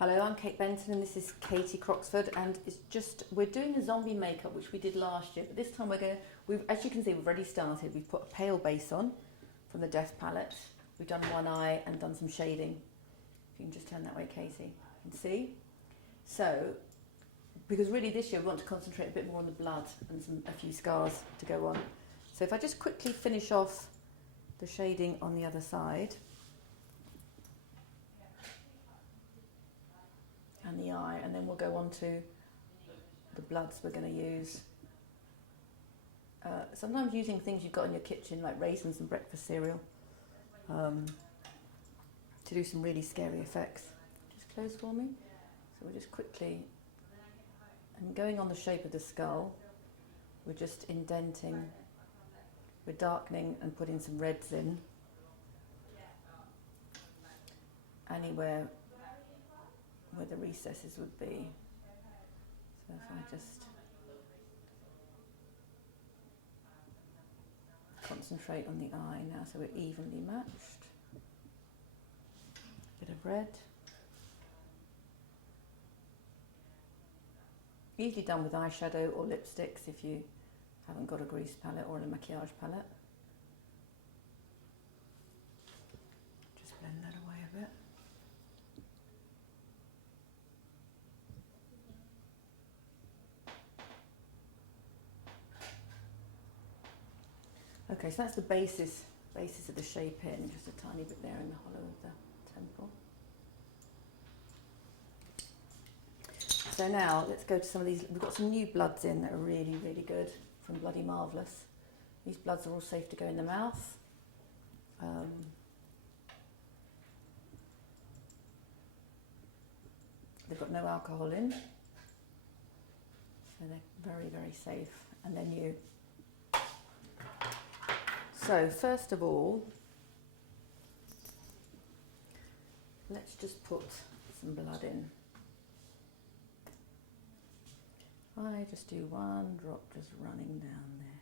Hello, I'm Kate Benton and this is Katie Croxford, and we're doing a zombie makeup which we did last year, but this time as you can see, we've already started. We've put a pale base on from the Death palette. We've done one eye and done some shading. If you can just turn that way, Katie, you can see. So, because really this year we want to concentrate a bit more on the blood and a few scars to go on. So if I just quickly finish off the shading on the other side. And the eye, and then we'll go on to the bloods we're going to use. Sometimes using things you've got in your kitchen, like raisins and breakfast cereal, to do some really scary effects. Just close for me. So we're just quickly, and going on the shape of the skull, we're just indenting, we're darkening and putting some reds in. Anywhere where the recesses would be. So if I just concentrate on the eye now, so we're evenly matched. Bit of red. Easily done with eyeshadow or lipsticks if you haven't got a grease palette or a Maquillage palette. Just blend that away a bit. Okay, so that's the basis of the shape in, just a tiny bit there in the hollow of the temple. So now let's go to some of these. We've got some new bloods in that are really, really good from Bloody Marvellous. These bloods are all safe to go in the mouth. They've got no alcohol in, so they're very, very safe, and they're new. So first of all, let's just put some blood in. I just do one drop just running down there.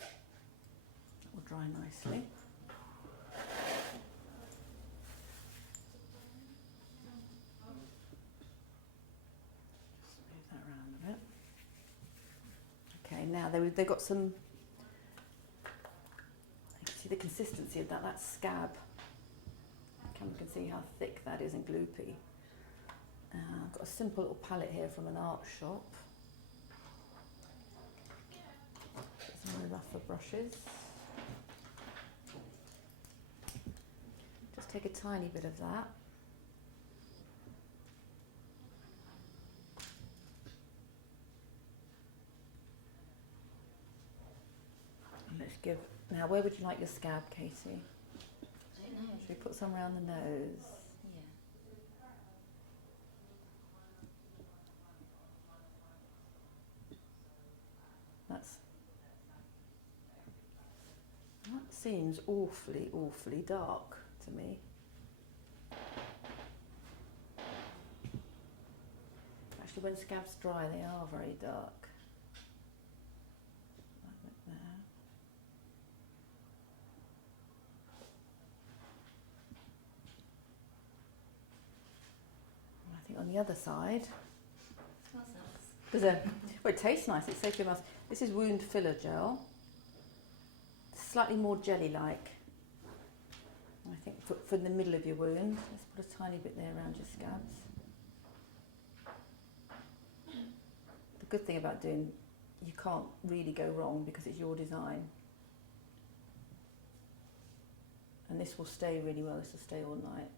That will dry nicely. Just move that around a bit. Okay, now they've got some. See the consistency of that, that's Scab. You can see how thick that is and gloopy. I've got a simple little palette here from an art shop. Some rougher brushes. Just take a tiny bit of that. And let's give. Now, where would you like your Scab, Katie? I don't know. Should we put some around the nose? Yeah. That seems awfully, awfully dark to me. Actually, when Scabs dry, they are very dark. Like that there. I think on the other side, well, it tastes nice, it's safe for your mouth. This is wound filler gel, slightly more jelly-like. I think for the middle of your wound, let's put a tiny bit there around your scabs. The good thing about you can't really go wrong because it's your design. And this will stay really well, this will stay all night.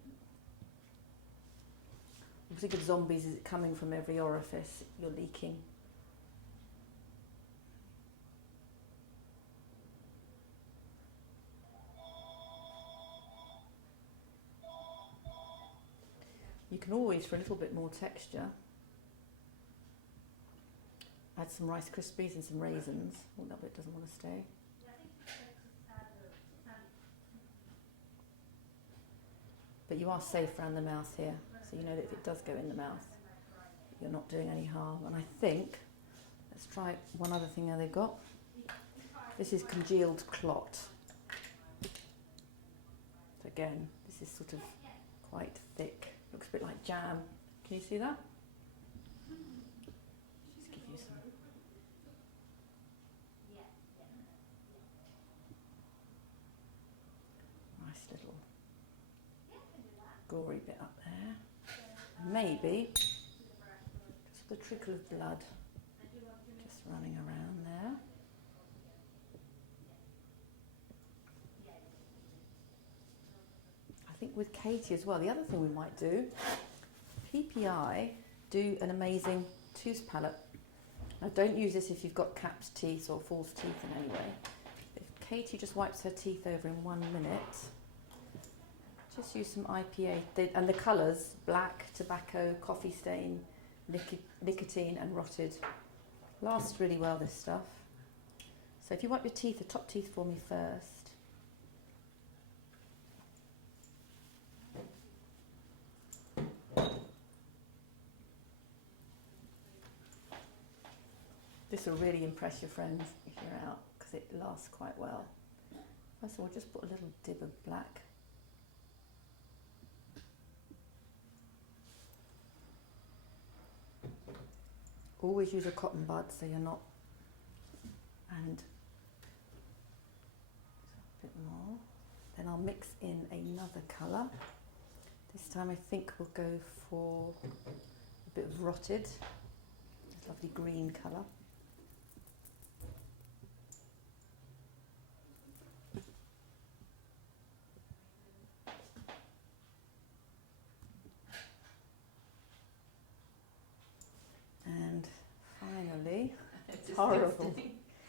If you think of zombies as coming from every orifice, you're leaking. You can always, for a little bit more texture, add some Rice Krispies and some raisins. Oh, that bit doesn't want to stay. But you are safe around the mouth here, so you know that if it does go in the mouth, you're not doing any harm. And I think, let's try one other thing that they've got. This is Congealed Clot. So again, this is sort of quite thick, looks a bit like jam. Can you see that? Just give you some. Nice little gory bit up there. Maybe just a trickle of blood just running around there. I think with Katie as well, the other thing we might do, PPI do an amazing tooth palette. Now don't use this if you've got capped teeth or false teeth in any way. If Katie just wipes her teeth over in 1 minute, just use some IPA, and the colours, black, tobacco, coffee stain, nicotine and rotted. Lasts really well, this stuff. So if you wipe your teeth, the top teeth for me first. This will really impress your friends if you're out, because it lasts quite well. First of all, just put a little dib of black. Always use a cotton bud so you're not, and a bit more. Then I'll mix in another colour. This time I think we'll go for a bit of rotted, this lovely green colour. And finally, it's horrible.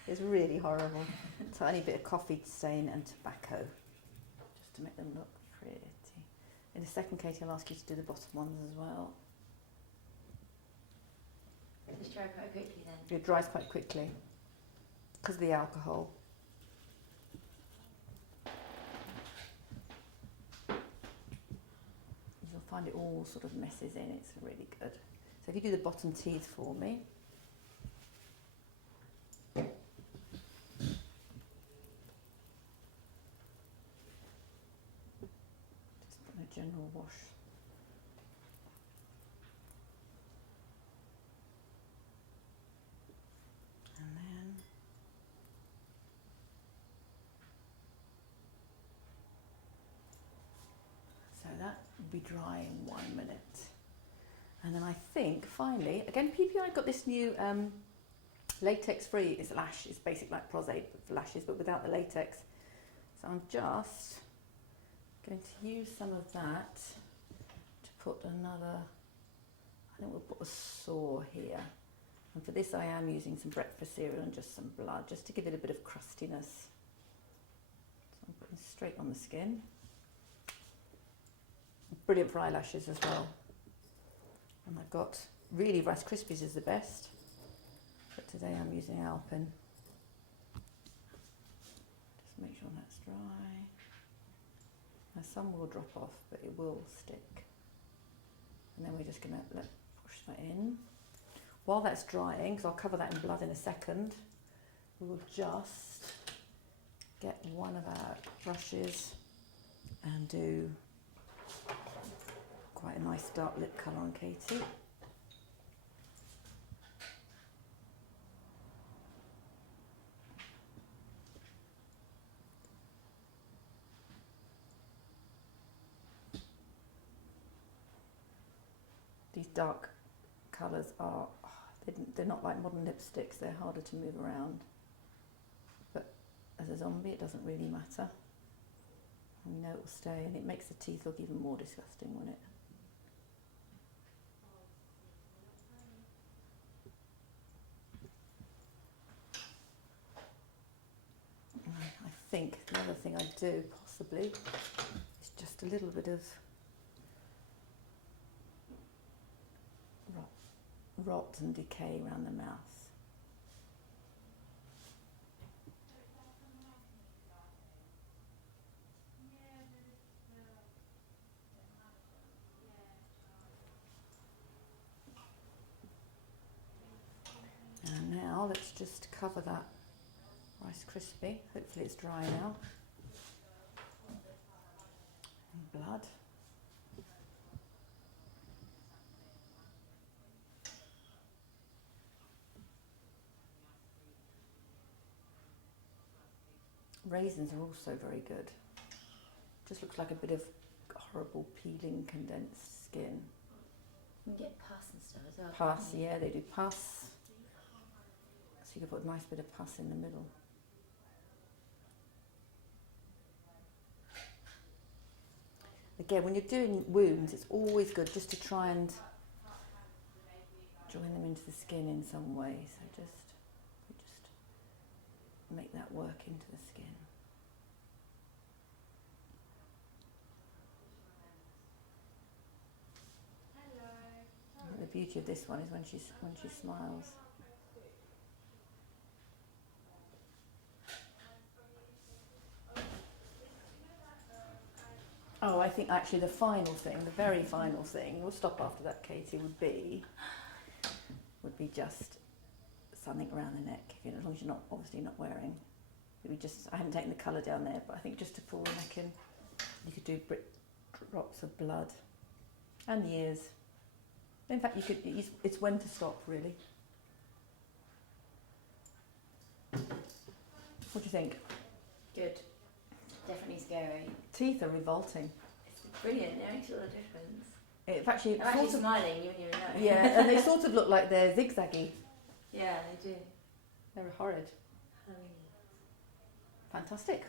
It's really horrible. A tiny bit of coffee stain and tobacco, just to make them look pretty. In a second, Katie, I'll ask you to do the bottom ones as well. Just dry quite quickly then. It dries quite quickly because of the alcohol. You'll find it all sort of messes in. It's really good. So if you do the bottom teeth for me. Just put a general wash. And then so that will be dry in 1 minute. And then I think, finally, again, PPI got this new latex-free, it's lash, it's basic like Prosade for lashes, but without the latex. So I'm just going to use some of that to put another, I think we'll put a saw here. And for this I am using some breakfast cereal and just some blood, just to give it a bit of crustiness. So I'm putting straight on the skin. Brilliant for eyelashes as well. And I've got, really Rice Krispies is the best, but today I'm using Alpen. Just make sure that's dry. Now some will drop off, but it will stick. And then we're just going to push that in. While that's drying, because I'll cover that in blood in a second, we will just get one of our brushes and do quite a nice dark lip colour on Katie. These dark colours are, they're not like modern lipsticks, they're harder to move around. But as a zombie it doesn't really matter. We know it will stay, and it makes the teeth look even more disgusting, won't it? I think the other thing I do possibly is just a little bit of rot and decay around the mouth. And now let's just cover that Rice Krispie. Hopefully it's dry now. And blood. Raisins are also very good. Just looks like a bit of horrible peeling condensed skin. You can get pus and stuff as well. Pus, yeah, they do pus. So you can put a nice bit of pus in the middle. Again, when you're doing wounds, it's always good just to try and join them into the skin in some way. So just make that work into the skin. And the beauty of this one is when she smiles. Oh, I think actually the final thing, the very final thing, we'll stop after that, Katie, would be just something around the neck, as long as you're not obviously not wearing. I haven't taken the colour down there, but I think just to pull the neck in, you could do drops of blood and the ears. In fact, it's when to stop, really. What do you think? Good. Definitely scary. Teeth are revolting. It's brilliant. It makes all the difference. It's actually I'm actually smiling. You wouldn't even know. Yeah, and they sort of look like they're zigzaggy. Yeah, they do. They're horrid. Halloween. Fantastic.